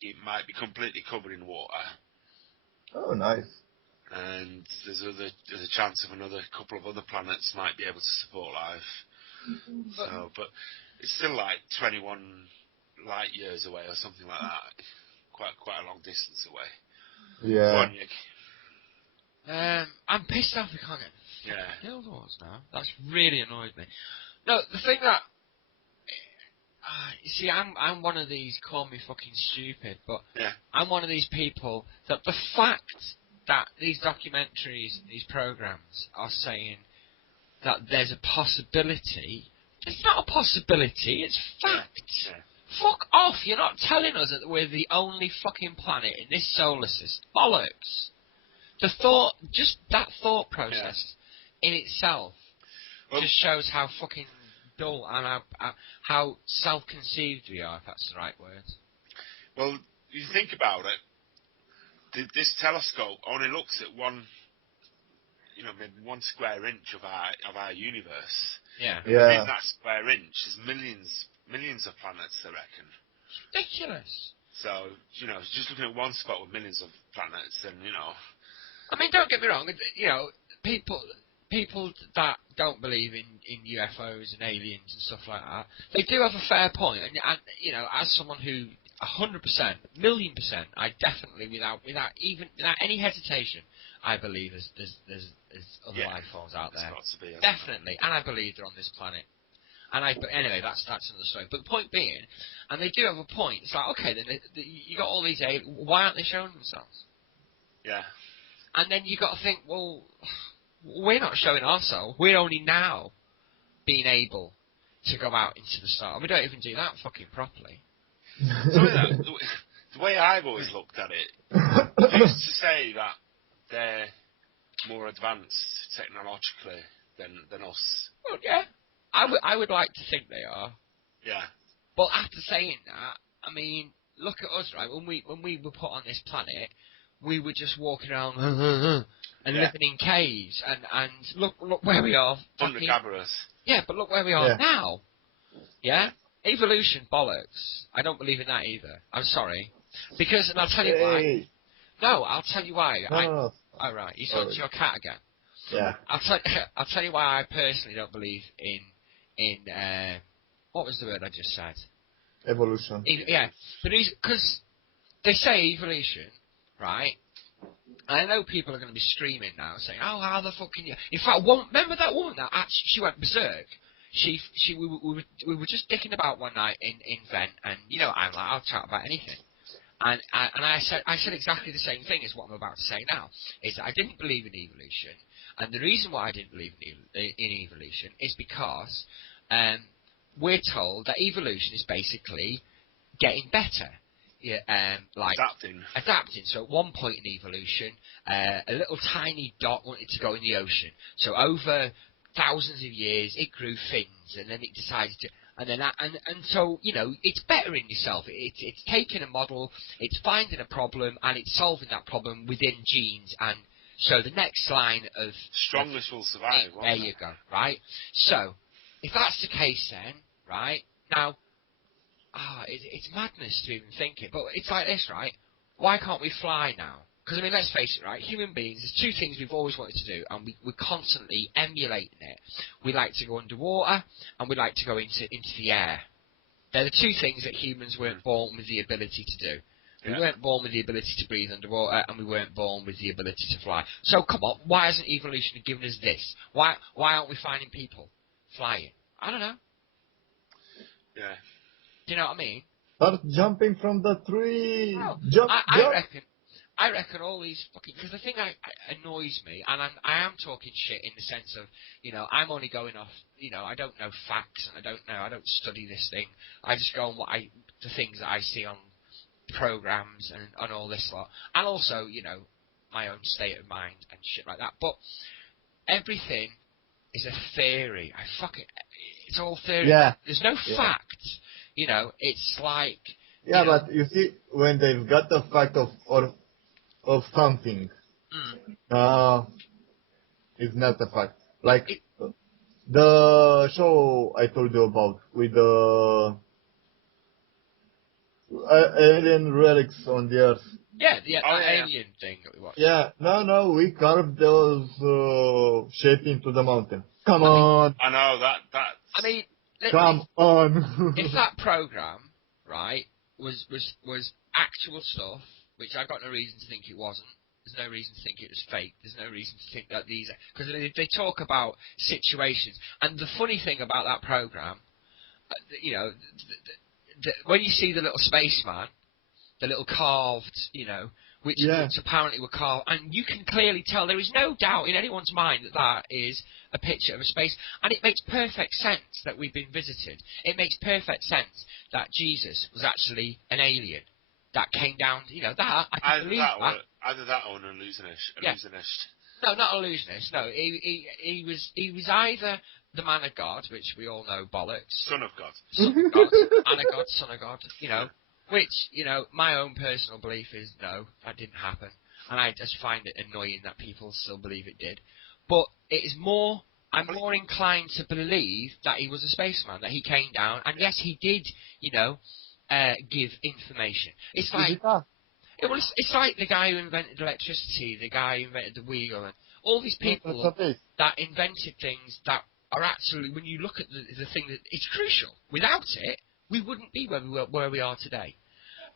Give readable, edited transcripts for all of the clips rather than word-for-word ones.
it might be completely covered in water. Oh, nice. And there's a chance of another couple of other planets might be able to support life. So, but it's still like 21 light years away or something like that. Quite a long distance away. Yeah. Go on, Nick. I'm pissed off we can't get Yeah. Guild Wars now. That's really annoyed me. No, the thing that you see, I'm one of these, call me fucking stupid, but Yeah. I'm one of these people that the fact that these documentaries, these programs are saying that there's a possibility, it's not a possibility, it's fact. Yeah. Fuck off, you're not telling us that we're the only fucking planet in this solar system. Bollocks. Just that thought process in itself just shows how fucking dull and how self-conceived we are, if that's the right word. Well, you think about it, this telescope only looks at maybe 1 square inch of our universe. Yeah. Within that square inch, there's millions of planets, I reckon. It's ridiculous. So, just looking at one spot with millions of planets, then, I mean, don't get me wrong, people that don't believe in UFOs and aliens and stuff like that, they do have a fair point. And as someone who 100%, 1,000,000%, I definitely, without any hesitation, I believe there's other life forms out there. Got to be, Definitely, and I believe they're on this planet. But anyway, that's another story. But the point being, and they do have a point. It's like, okay, then you got all these aliens. Why aren't they showing themselves? Yeah. And then you got to think, well, we're not showing ourselves. We're only now being able to go out into the stars. We don't even do that fucking properly. So the way I've always looked at it, who's to say that they're more advanced technologically than us? Well, yeah, I would like to think they are. Yeah. But after saying that, I mean, look at us, right? When we were put on this planet, we were just walking around and living in caves, and look where we are. Hunter-gatherers. Yeah, but look where we are now. Yeah? Evolution, bollocks. I don't believe in that either. I'm sorry. Because, and I'll tell you why. No, I'll tell you why. No. Oh, right. You talked to your cat again. Yeah. I'll tell you why I personally don't believe in what was the word I just said? Evolution. Yeah. But because they say evolution, right? And I know people are going to be screaming now, saying, "Oh, how the fuck can you?" In fact, remember that woman that actually she went berserk. We were just dicking about one night in Vent, and I'm like, I'll chat about anything. And I said exactly the same thing as what I'm about to say now. Is that I didn't believe in evolution, and the reason why I didn't believe in evolution is because we're told that evolution is basically getting better. Yeah, like adapting. So at one point in evolution, a little tiny dot wanted to go in the ocean. So over thousands of years, it grew fins, and then it decided to. And then so it's bettering itself. It's taking a model, it's finding a problem, and it's solving that problem within genes. And so the next line of strongest will survive. There you go. Right. So if that's the case, then right now. It's madness to even think it, but it's like this, right? Why can't we fly now? Because, I mean, let's face it, right? Human beings, there's two things we've always wanted to do, and we're constantly emulating it. We like to go underwater, and we like to go into the air. They're the two things that humans weren't born with the ability to do. We weren't born with the ability to breathe underwater, and we weren't born with the ability to fly. So, come on, why hasn't evolution given us this? Why aren't we finding people flying? I don't know. Yeah. Do you know what I mean? Start jumping from the tree. Well, jump. I reckon all these fucking, because the thing that annoys me, and I am talking shit in the sense of, I'm only going off, I don't know facts, and I don't study this thing. I just go on the things that I see on programs and all this lot, and also, my own state of mind and shit like that. But everything is a theory. It's all theory. Yeah. There's no fact. It's like... Yeah, but you see, when they've got the fact of something, it's not a fact. Like, the show I told you about, with alien relics on the Earth. Yeah, Oh, that yeah. alien thing that we watched. Yeah, no, we carved those shape into the mountain. Come on, I know that. I mean, come on. if that program, right, was actual stuff, which I've got no reason to think it wasn't. There's no reason to think it was fake. There's no reason to think that these, because they talk about situations, and the funny thing about that program, you know, when you see the little spaceman, the little carved, you know, which apparently were carved, and you can clearly tell, there is no doubt in anyone's mind that that is a picture of a space, and it makes perfect sense that we've been visited. It makes perfect sense that Jesus was actually an alien that came down, you know, that, I can believe that. Either that or an illusionist. Yeah. No, not illusionist, no, he was either the man of God, which we all know bollocks. Son of God. Son of God, man of God, son of God, you know. Which, you know, my own personal belief is no, that didn't happen. And I just find it annoying that people still believe it did. But it is more, I'm more inclined to believe that he was a spaceman, that he came down, and yes, he did, you know, give information. It's like, it's like the guy who invented electricity, the guy who invented the wheel, and all these people that invented things that are actually, when you look at the thing, that it's crucial. Without it, we wouldn't be where we are today.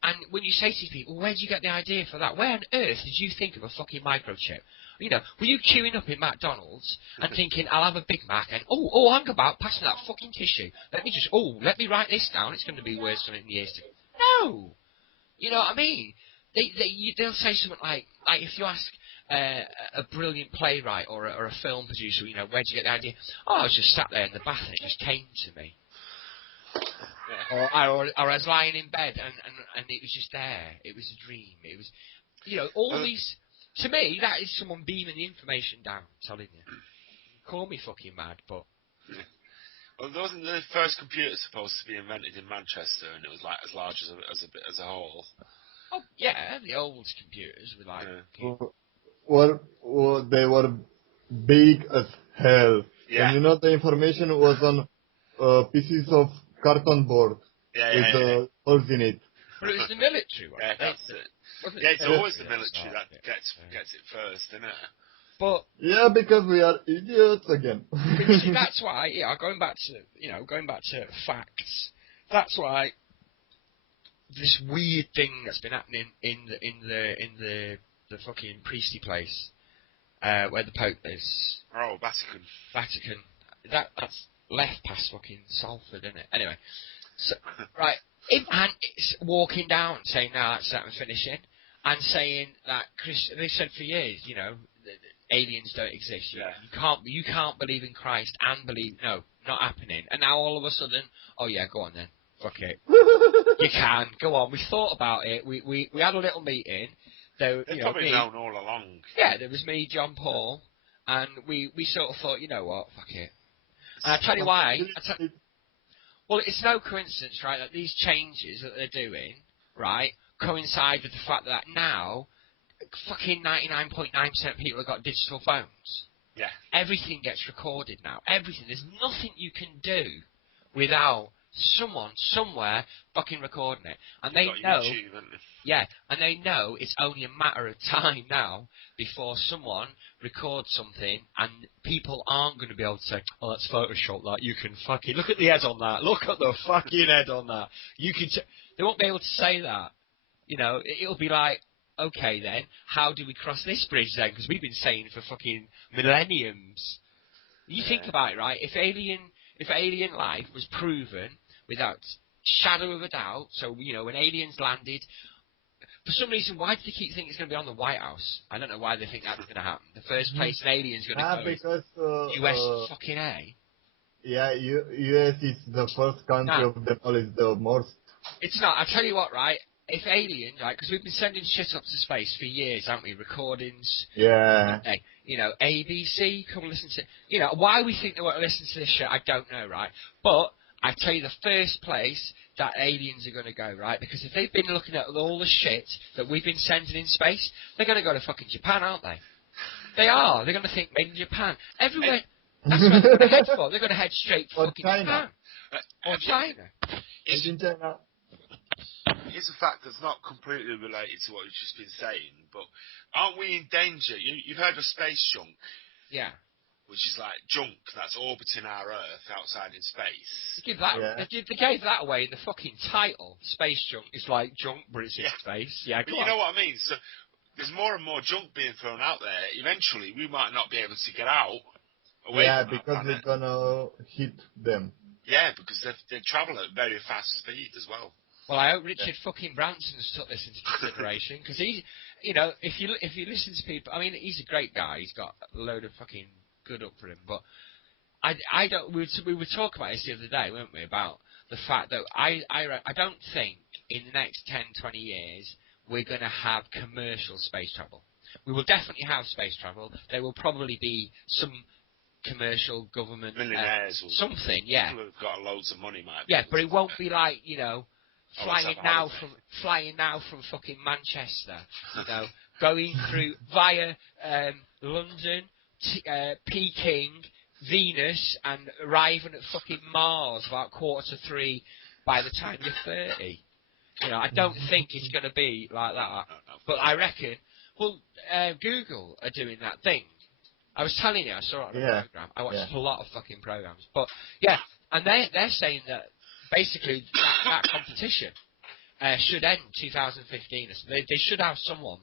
And when you say to people, where did you get the idea for that? Where on earth did you think of a fucking microchip? You know, were you queuing up in McDonald's and thinking, I'll have a Big Mac, and, hang about, pass me that fucking tissue. Let me write this down, it's going to be worth something in years to come. No! You know what I mean? They'll say something like if you ask a brilliant playwright or a film producer, you know, where'd you get the idea? Oh, I was just sat there in the bath and it just came to me. Or I was lying in bed and it was just there. It was a dream. It was, you know, all these. To me, that is someone beaming the information down. I'm telling you. Call me fucking mad, but. Well, wasn't the first computer supposed to be invented in Manchester, and it was like as large as a whole? Oh yeah, the old computers were like. Well, they were big as hell. Yeah. And you know, the information was on pieces of carton board with holes in it. But it was the military one. Yeah, that's it. Yeah, it's always the military that gets it first, isn't it? But yeah, because we are idiots again. See, that's why, going back to facts. That's why this weird thing that's been happening in the fucking priesty place, where the Pope is. Oh, Vatican. That's left past fucking Salford, isn't it? Anyway, so right, and it's walking down saying, "No, that's that, I'm finishing," and saying that they said for years, you know, that aliens don't exist. You can't believe in Christ and believe not happening. And now all of a sudden, oh yeah, go on then, fuck it, you can go on. We thought about it. We had a little meeting. They've probably known all along. Yeah, there was me, John Paul, and we sort of thought, you know what, fuck it. And I tell you why. Well, it's no coincidence, right, that these changes that they're doing, right, coincide with the fact that now, fucking 99.9% of people have got digital phones. Yeah. Everything gets recorded now. Everything. There's nothing you can do without someone somewhere fucking recording it. And they know. YouTube, yeah, and they know it's only a matter of time now before someone records something and people aren't going to be able to say, oh, that's Photoshop, that. You can fucking look at the head on that. Look at the fucking head on that. You can. They won't be able to say that. You know, it'll be like, okay then, how do we cross this bridge then? Because we've been saying for fucking millenniums. You think about it, right? If alien life was proven without shadow of a doubt, so, you know, when aliens landed, for some reason, why do they keep thinking it's going to be on the White House? I don't know why they think that's going to happen. The first place an alien's going to go because, is US fucking A. Yeah, US is the first country of the knowledge the most. It's not. I'll tell you what, right? If aliens, right, because we've been sending shit up to space for years, haven't we? Recordings. Yeah. You know, ABC, come listen to. You know, why we think they want to listen to this shit, I don't know, right? But I tell you, the first place that aliens are going to go, right? Because if they've been looking at all the shit that we've been sending in space, they're going to go to fucking Japan, aren't they? They are. They're going to think made in Japan. Everywhere. That's where they're going to head for. They're going to head straight for fucking China. Japan. Or China. In China. here's a fact that's not completely related to what you've just been saying, but aren't we in danger? You've heard of space junk? Yeah. Which is like junk that's orbiting our Earth outside in space. They gave that away in the fucking title. Space junk is like junk, but it's in space. Yeah, but you know what I mean? So there's more and more junk being thrown out there. Eventually, we might not be able to get out away from because we're gonna hit them. Yeah, because they travel at very fast speed as well. Well, I hope Richard fucking Branson's took this into consideration, because he, you know, if you listen to people, I mean, he's a great guy. He's got a load of fucking good up for him, but I don't. We were talking about this the other day, weren't we? About the fact that I don't think in the next 10, 20 years we're going to have commercial space travel. We will definitely have space travel. There will probably be some commercial government millionaires or something, yeah. People who've got loads of money might. Yeah, but it won't be like, you know, flying now from fucking Manchester, you know, going through via London, Peking, Venus, and arriving at fucking Mars about 2:45 by the time you're 30. You know, I don't think it's going to be like that. No. But I reckon, well, Google are doing that thing. I was telling you, I saw it on a program. I watched a lot of fucking programs. But, yeah, and they're saying that basically that competition should end 2015. They should have someone.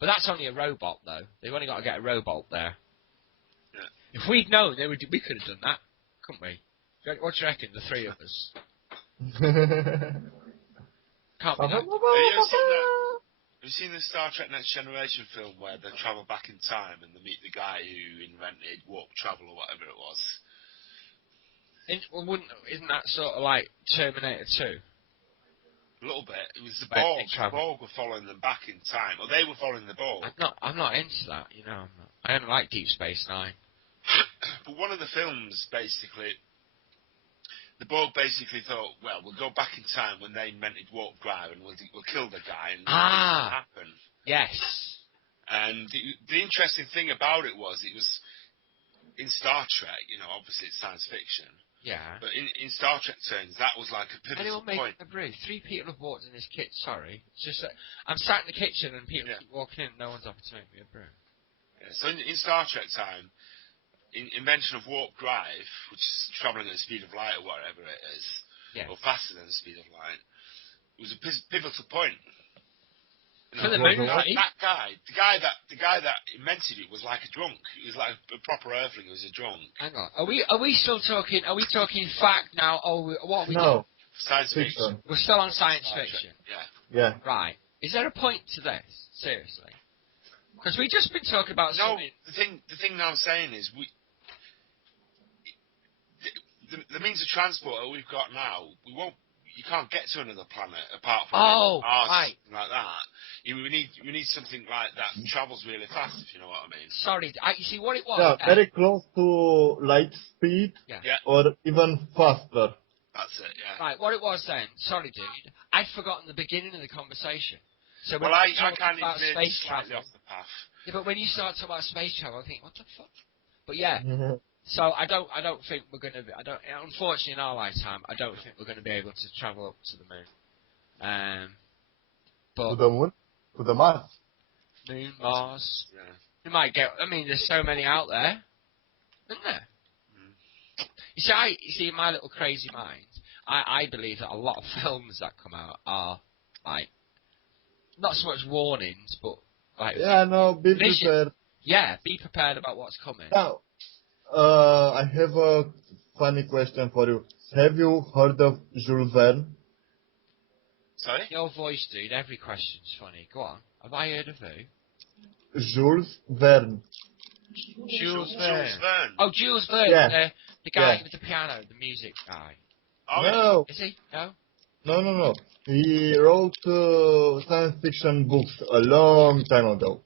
But that's only a robot, though. They've only got to get a robot there. Yeah. If we'd known, we could have done that, couldn't we? What do you reckon, the three of us? Can't be done. Have you seen the Star Trek Next Generation film where they travel back in time and they meet the guy who invented warp travel or whatever it was? Isn't that sort of like Terminator 2? A little bit. It was the Borg. The Borg were following them back in time, or they were following the Borg. I'm not into that, you know. I don't like Deep Space Nine. But one of the films, basically, the Borg basically thought, well, we'll go back in time when they invented warp drive and we'll kill the guy and it'll happen. Yes. And the interesting thing about it was in Star Trek, you know, obviously it's science fiction. Yeah. But in Star Trek terms, that was like a pivotal point. Anyone making a brew? 3 people have walked in this kitchen, sorry. It's just that I'm sat in the kitchen and people keep walking in and no one's offered to make me a brew. Yeah, so in Star Trek time, invention of warp drive, which is travelling at the speed of light or whatever it is, or faster than the speed of light, it was a pivotal point. You know, for the moon, that guy, the guy that invented it was like a drunk. He was like a proper Earthling. He was a drunk. Hang on, are we still talking? Are we talking fact now? What are we doing? Science fiction. We're still on science fiction. Yeah. Right. Is there a point to this? Seriously? Because we've just been talking about something. The thing that I'm saying is the means of transport that we've got now, you can't get to another planet apart from Mars, something like that. We need something like that travels really fast, if you know what I mean. Sorry, you see what it was? Yeah, very close to light speed, or even faster. That's it, yeah. Right, what it was then, sorry dude, I'd forgotten the beginning of the conversation. So well, I kind of veered slightly off the path. Yeah, but when you start talking about space travel, I think, what the fuck? But yeah. So I don't think we're going to be. Unfortunately, in our lifetime, I don't think we're going to be able to travel up to the moon. But to the moon, to the Mars, moon, Mars. Yeah. We might get. I mean, there's so many out there, isn't there? You see, in my little crazy mind, I believe that a lot of films that come out are like not so much warnings, but like be prepared. Yeah, be prepared about what's coming. Now, I have a funny question for you. Have you heard of Jules Verne? Sorry? Your voice, dude. Every question's funny. Go on. Have I heard of who? Jules Verne. Jules Verne. Oh, Jules Verne. Yeah. The guy with the piano, the music guy. Oh, no. Is he? No? No. He wrote science fiction books a long time ago.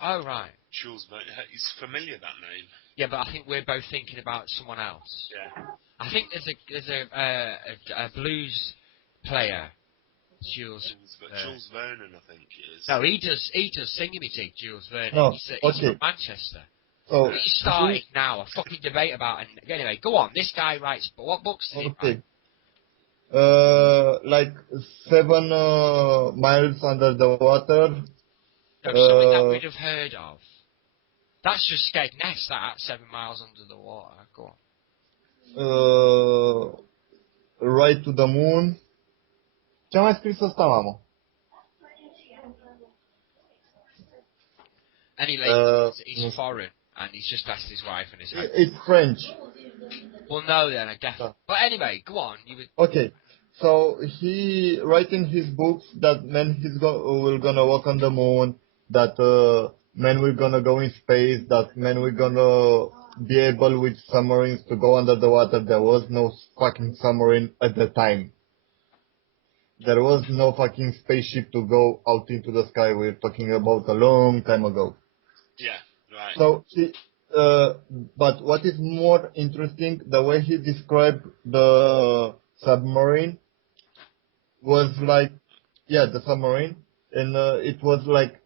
Oh, right. Jules Verne. It's familiar, that name. Yeah, but I think we're both thinking about someone else. Yeah. I think there's a blues player, Jules Vernon, I think it is. No, he does singing music, Jules Vernon. No, he's from Manchester. Oh, he started now a fucking debate about it. Anyway, go on. This guy writes, but what books does he write? Like 7 miles under the water. No, something that we'd have heard of. That's just Skegness, that at 7 miles under the water. Go on. Right to the moon. Ce-am mai scris ăsta, mamă? Anyway, he's foreign, and he's just asked his wife and his husband. It's French. Well, no, then, I guess. But anyway, go on. Okay. So he write in his books that men will gonna walk on the moon, that men will gonna go in space, that men will gonna be able with submarines to go under the water. There was no fucking submarine at the time. There was no fucking spaceship to go out into the sky. We're talking about a long time ago. Yeah, right. So but what is more interesting, the way he described the submarine was like, yeah, the submarine, and it was like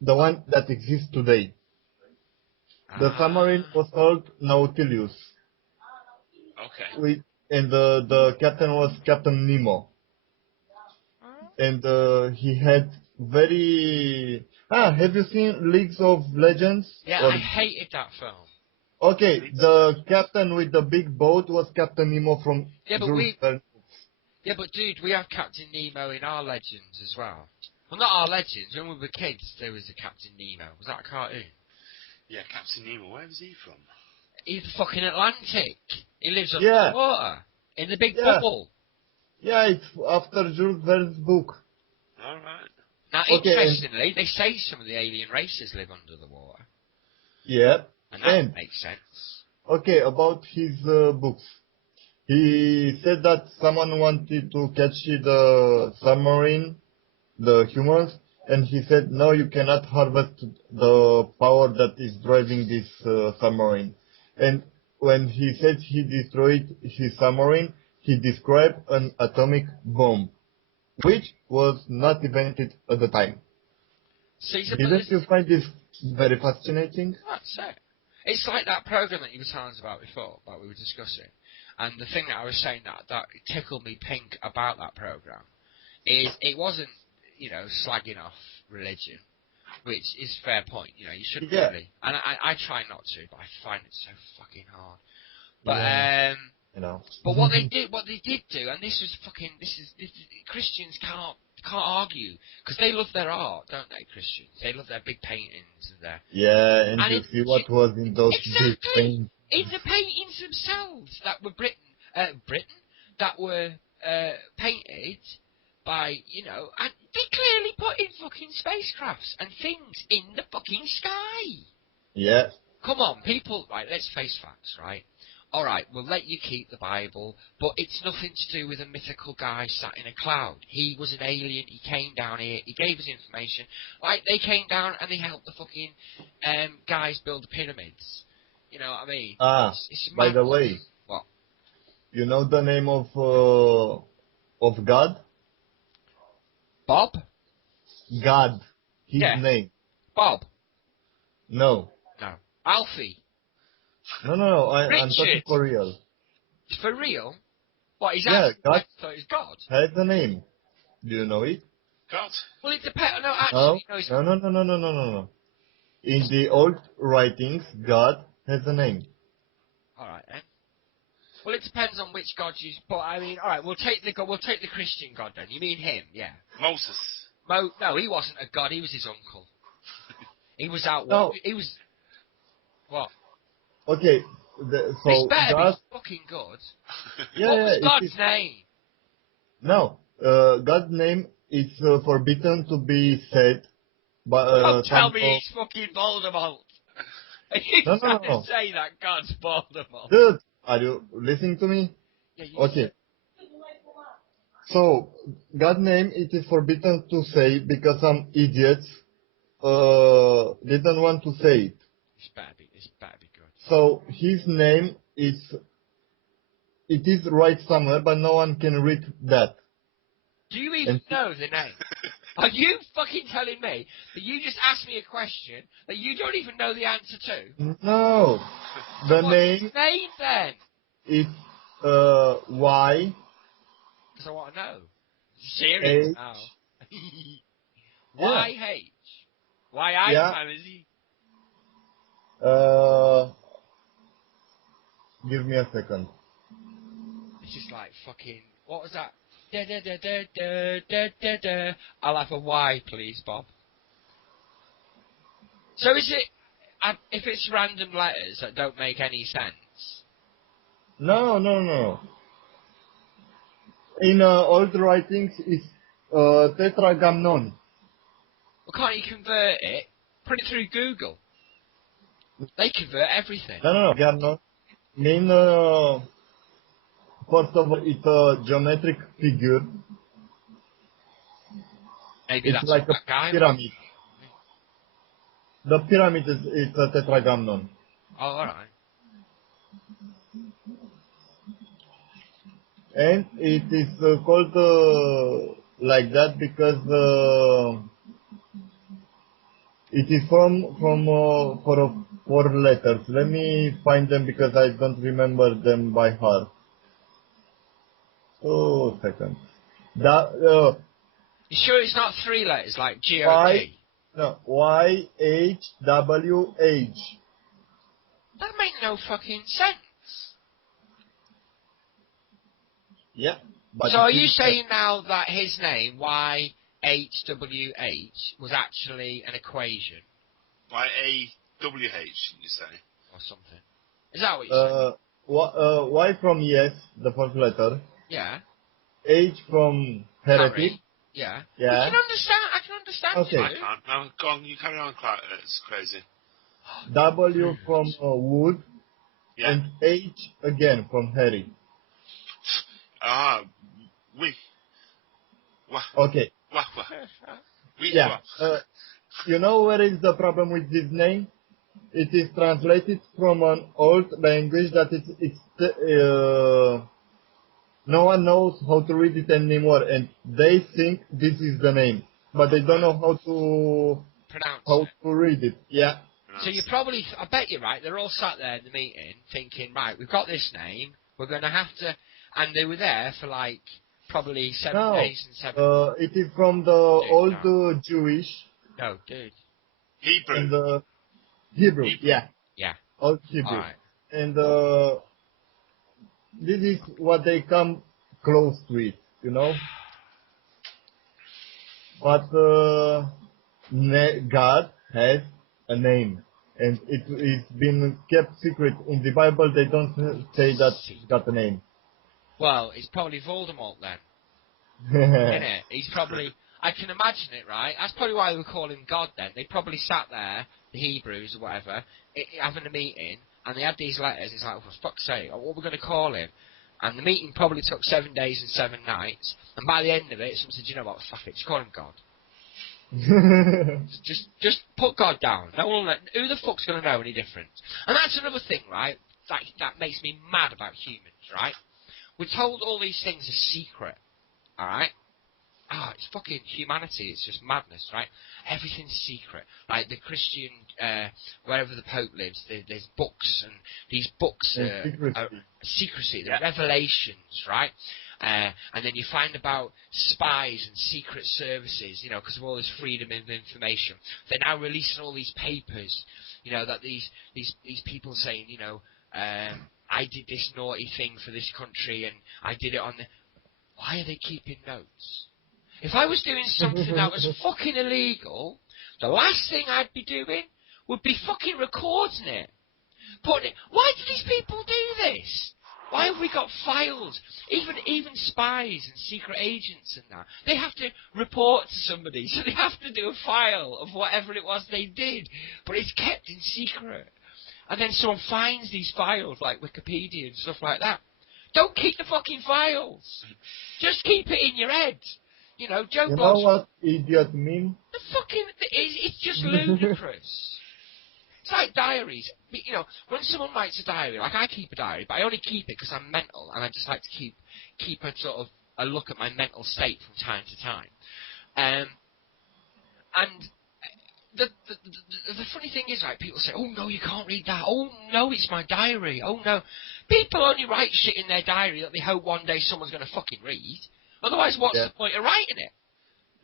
the one that exists today. The submarine was called Nautilus. Okay. And the captain was Captain Nemo. And he had very... have you seen Leagues of Legends? Yeah, I hated that film. Okay, the captain with the big boat was Captain Nemo from Jules Verne. Yeah, but dude, we have Captain Nemo in our Legends as well. Well, not our Legends. When we were kids, there was a Captain Nemo. Was that a cartoon? Yeah, Captain Nemo. Where was he from? He's fucking Atlantic. He lives under the water. In the big bubble. Yeah, it's after Jules Verne's book. Alright. Now, interestingly, they say some of the alien races live under the water. Yeah. And that makes sense. Okay, about his books. He said that someone wanted to catch the submarine, the humans, and he said, no, you cannot harvest the power that is driving this submarine. And when he said he destroyed his submarine, he described an atomic bomb, which was not invented at the time. Didn't you find this very fascinating? That's it. It's like that program that you were telling us about before, that we were discussing. And the thing that I was saying that tickled me pink about that program is it wasn't, slagging off religion, which is a fair point. You shouldn't really. And I try not to, but I find it so fucking hard. But but what they did do, and this is Christians can't argue because they love their art, don't they? Christians, they love their big paintings and their and you see what was in those big paintings. In the paintings themselves that were that were painted by and they clearly put in fucking spacecrafts and things in the fucking sky. Yeah. Come on, people. Right, let's face facts. Right. All right, we'll let you keep the Bible, but it's nothing to do with a mythical guy sat in a cloud. He was an alien, he came down here, he gave us information. Like, they came down and they helped the fucking guys build the pyramids. You know what I mean? It's by the way. What? You know the name of God? Bob? God. His name. Bob? No. No. Alfie? No, I'm talking for real. For real? What, is that? God. I thought it was God. Has a name. Do you know it? God. Well, it depends. No, actually, no. In the old writings, God has a name. Alright then. Well, it depends on which God you... But, I mean, alright, we'll take the Christian God then. You mean him, yeah. Moses. No, he wasn't a God, he was his uncle. He was out... No. He was... What? Okay, so it's better God... be fucking good. Yeah, what was God's name? No, God's name is forbidden to be said. But, don't tell me he's fucking Voldemort. Are you trying to say that God's Voldemort? Dude, are you listening to me? Yeah, okay. So, God's name it is forbidden to say because some idiots didn't want to say it. It's better be good. So his name it is right somewhere, but no one can read that. Do you even know the name? Are you fucking telling me that you just asked me a question that you don't even know the answer to? No. The name then? It's Y. because I want to know. Serious H. now. Yeah. YH. Why I Yeah. man is he? Give me a second. It's just like fucking. What was that? Da da da da da da da da. I'll have a Y, please, Bob. So is it? If it's random letters that don't make any sense. No. In old writings, it's tetragrammaton. Well, can't you convert it? Put it through Google. They convert everything. No. Gamnon. Mean, first of all, it's a geometric figure. Maybe It's that's like what a that guy meant. pyramid. The pyramid is it's a tetragrammaton. Oh, alright. And it is called like that because it is from for 4 letters. Let me find them because I don't remember them by heart. Oh, second. You sure it's not 3 letters like Y, G-O-D? no, YHWH. That make no fucking sense. Yeah. But So are it you is saying now that his name, YHWH, was actually an equation? YAWH, you say? Or something? Is that what you're saying? Y from yes, the first letter. Yeah. H from heretic. Harry? Yeah. Yeah. I can understand Okay. you. I can't. No, go on, you carry on, Clark. It's crazy. W from wood. Yeah. And H again from Harry. We. Wah, Okay. wah, wah. We, Yeah. wah. You know where is the problem with this name? It is translated from an old language that no one knows how to read it anymore, and they think this is the name, but they don't know how Pronounce to it. read it. Yeah. So you probably, I bet you're right, they're all sat there in the meeting thinking, right, we've got this name, we're going to have to, and they were there for like, probably 7 No. days and 7 It is from the old Jewish No, dude. Hebrew. and the Hebrew. Yeah. Yeah. Old Hebrew. Alright. And this is what they come close to it, you know. But God has a name, and it's been kept secret. In the Bible, they don't say that he's got a name. Well, it's probably Voldemort then. Isn't it? He's probably, I can imagine it, right? That's probably why they were calling God then. They probably sat there, the Hebrews or whatever, having a meeting, and they had these letters. It's like, oh, for fuck's sake, what are we going to call him? And the meeting probably took 7 days and 7 nights, and by the end of it, someone said, you know what, fuck it, just call him God. Just put God down. No one will who the fuck's going to know any difference? And that's another thing, right, that makes me mad about humans, right? We're told all these things are secret, alright? It's fucking humanity. It's just madness, right? Everything's secret. Like the Christian, wherever the Pope lives, there's books, and these books are secrecy. They're revelations, right? And then you find about spies and secret services, you know, because of all this freedom of information. They're now releasing all these papers, you know, that these people saying, you know, I did this naughty thing for this country, and I did it on the... Why are they keeping notes? If I was doing something that was fucking illegal, the last thing I'd be doing would be fucking recording it. Putting it. Why do these people do this? Why have we got files? Even spies and secret agents and that. They have to report to somebody, so they have to do a file of whatever it was they did. But it's kept in secret. And then someone finds these files, like Wikipedia and stuff like that. Don't keep the fucking files. Just keep it in your head. You know, Joe You Blogs... know what idiot mean? The fucking... It's just ludicrous. It's like diaries. You know, when someone writes a diary, like I keep a diary, but I only keep it because I'm mental, and I just like to keep a sort of a look at my mental state from time to time. And the funny thing is, like, people say, oh no, you can't read that. Oh no, it's my diary. Oh no. People only write shit in their diary that they hope one day someone's going to fucking read. Otherwise, what's the point of writing it?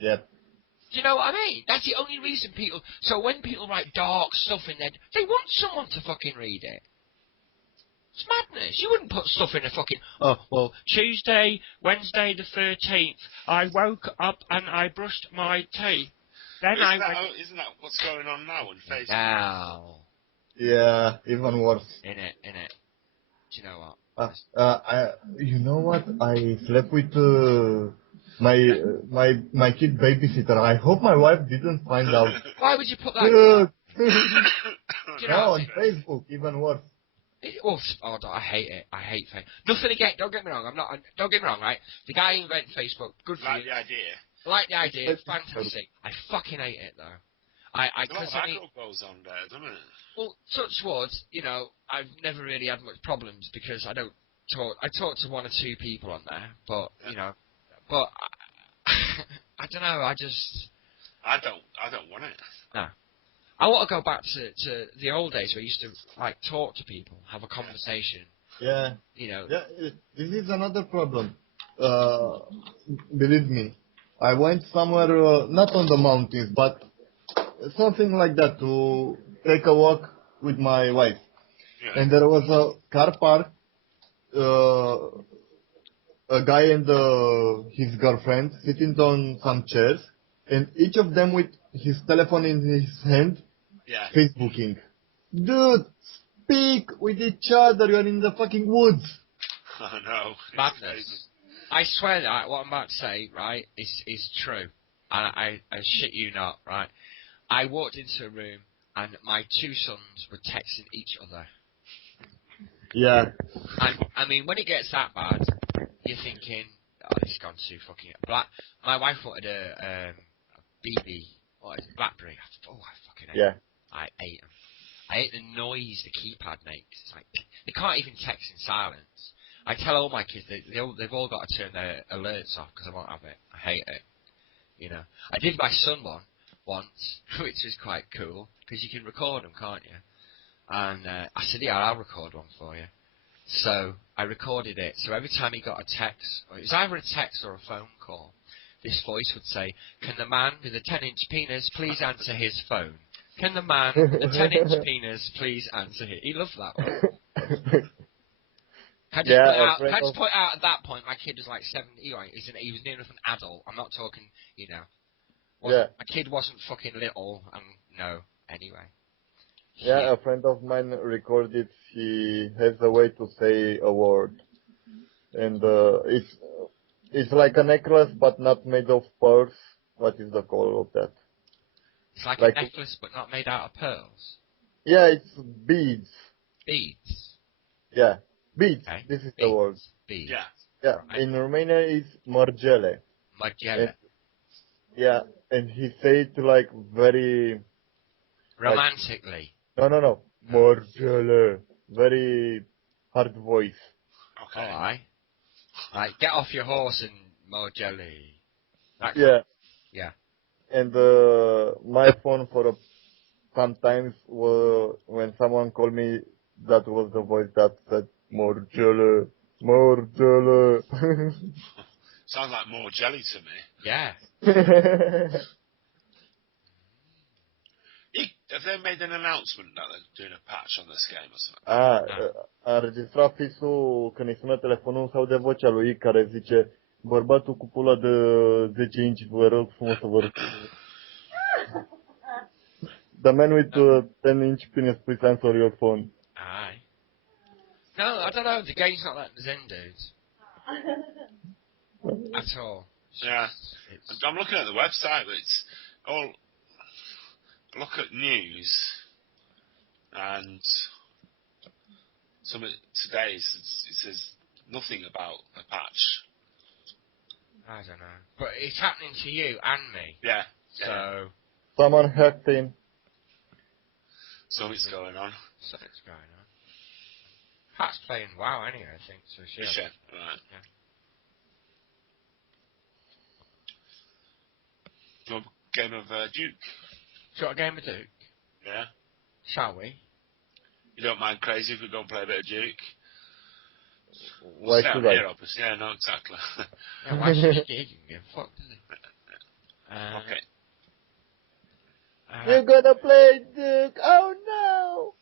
Yep. Do you know what I mean? That's the only reason people... So when people write dark stuff in there, they want someone to fucking read it. It's madness. You wouldn't put stuff in a fucking... Oh, well, Tuesday, Wednesday the 13th, I woke up and I brushed my teeth. Then isn't that what's going on now on Facebook? Now. Yeah, even worse. In it. Do you know what? You know what? I slept with my kid babysitter. I hope my wife didn't find out. Why would you put that? Do you know what I on mean? Facebook, even worse. I hate it. I hate Facebook. Nothing again. Don't get me wrong. Don't get me wrong, right? The guy who invented Facebook, good for you. The idea. Like the idea. Fantastic. I fucking hate it though. Goes on there, doesn't it? Well, touch wood, you know, I've never really had much problems because I don't talk. I talk to one or two people on there, but you know, I don't know. I don't want it. No. I want to go back to the old days where I used to like talk to people, have a conversation. Yeah. You know. Yeah. This is another problem. Believe me, I went somewhere not on the mountains, but something like that to take a walk with my wife. Yeah. And there was a car park. A guy and his girlfriend sitting on some chairs, and each of them with his telephone in his hand, Facebooking. Dude, speak with each other. You're in the fucking woods. Oh no, madness. I swear that what I'm about to say, right, is true. And I shit you not, right. I walked into a room and my two sons were texting each other. Yeah. And I mean, when it gets that bad, you're thinking, oh, this has gone too fucking black. My wife wanted a BB, BlackBerry. Oh, I fucking hate them. I ate them. I hate the noise the keypad makes. It's like they can't even text in silence. I tell all my kids they've all got to turn their alerts off because I won't have it. I hate it. You know, I did my son one once, which was quite cool because you can record them, can't you? And I said, yeah, I'll record one for you. So I recorded it. So every time he got a text, or it was either a text or a phone call, this voice would say, "Can the man with a 10-inch penis please answer his phone? Can the man with a 10-inch penis please answer it?" He loved that one. Can I just point out at that point, my kid was like 7. He was near enough an adult. I'm not talking, you know. My kid wasn't fucking little, and no, anyway. Yeah, a friend of mine recorded. He has a way to say a word, and it's like a necklace, but not made of pearls. What is the call of that? It's like a necklace, but not made out of pearls. Yeah, it's beads. Beads. Yeah, beads. Okay. This is the word. Beads. Yeah. Right. In Romania, it's margele. Margele. And he said it like very romantically. No. Margele. Very hard voice. Okay. All right. Like, get off your horse and Margele. Yeah. And my phone sometimes when someone called me, that was the voice that said Margele. Sounds like more jelly to me. Yeah. Have they made an announcement that they're doing a patch on this game or something? A înregistrat fisul când îi sună telefonul sau de vocea lui care zice: "Bărbatul cu pula de 10 inci, vă rog frumos să vă rog." The man with 10 inch penis, please answer your phone. Aye. No, I don't know. The game's not that zen, dudes. At all. Yeah. I'm looking at the website, but it's all... Look at news, and today it says nothing about a patch. I don't know. But it's happening to you and me. Yeah. So... Someone hacked in. Something's going on. Something's going on. Pat's playing WoW anyway, I think, so she... Right. Yeah. Do you want a game of Duke? Got a game of Duke? Yeah. Shall we? You don't mind crazy if we go and play a bit of Duke? Why Stay should on I? here, obviously. Yeah, no, exactly. Yeah, why should he give a fuck, does he? Okay. You're gonna play Duke! Oh no!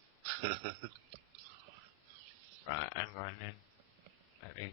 Right, I'm going in. Let me